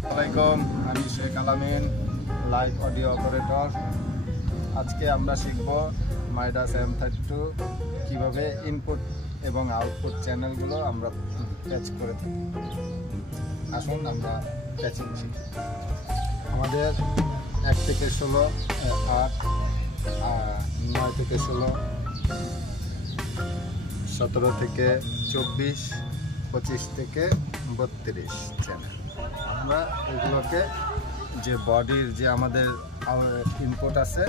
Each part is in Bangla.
আসসালামাইকুম, আমি শেখ আলামিন, লাইভ অডিও অপারেটর। আজকে আমরা শিখব মাইডাস M32 কিভাবে ইনপুট এবং আউটপুট চ্যানেলগুলো আমরা প্যাচ করে থাকি। আসুন আমরা প্যাচিং শিখি। আমাদের 1 থেকে 16, 8, 9 থেকে 16, 17 থেকে 24, 25 থেকে 32 চ্যানেল। আমরা এগুলোকে যে বডির যে আমাদের ইনপুট আছে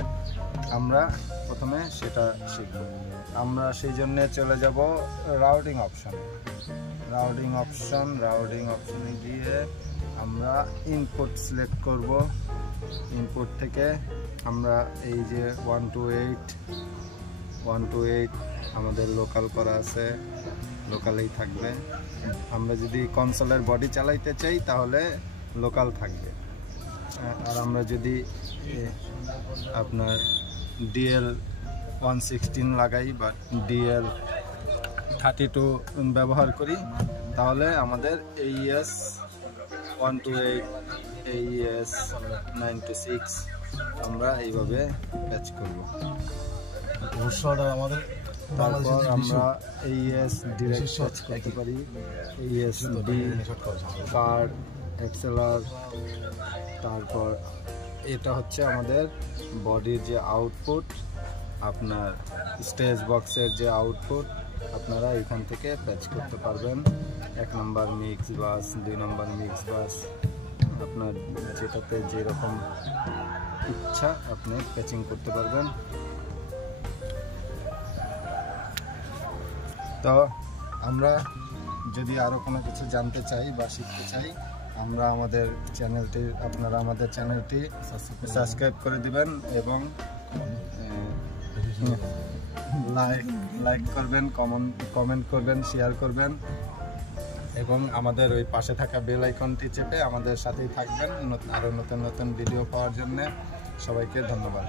আমরা প্রথমে সেটা শিখব। আমরা সেই জন্যে চলে যাব রাউটিং অপশনে গিয়ে আমরা ইনপুট সিলেক্ট করব। ইনপুট থেকে আমরা এই যে 128 আমাদের লোকাল করা আছে, লোকালেই থাকবে। আমরা যদি কনসোলের বডি চালাইতে চাই তাহলে লোকাল থাকবে। আর আমরা যদি আপনার DL 116 লাগাই বা DL 32 ব্যবহার করি তাহলে আমাদের AES 128, AES 96 আমরা এইভাবে প্যাচ করব। তারপর আমরা AES ডিরেক্ট প্যাচ করতে পারি, AES D কার্ড এক্সেলার। তারপর এটা হচ্ছে আমাদের বডির যে আউটপুট, আপনার স্টেজ বক্সের যে আউটপুট আপনারা এখান থেকে প্যাচ করতে পারবেন। 1 নম্বর মিক্স বাস, 2 নম্বর মিক্স বাস, আপনার যেটাতে যেরকম ইচ্ছা আপনি প্যাচিং করতে পারবেন। তো আমরা যদি আরও কোনো কিছু জানতে চাই বা শিখতে চাই আপনারা আমাদের চ্যানেলটি সাবস্ক্রাইব করে দিবেন এবং লাইক করবেন, কমেন্ট করবেন, শেয়ার করবেন এবং আমাদের ওই পাশে থাকা বেল আইকনটি চেপে আমাদের সাথেই থাকবেন আরও নতুন ভিডিও পাওয়ার জন্য। সবাইকে ধন্যবাদ।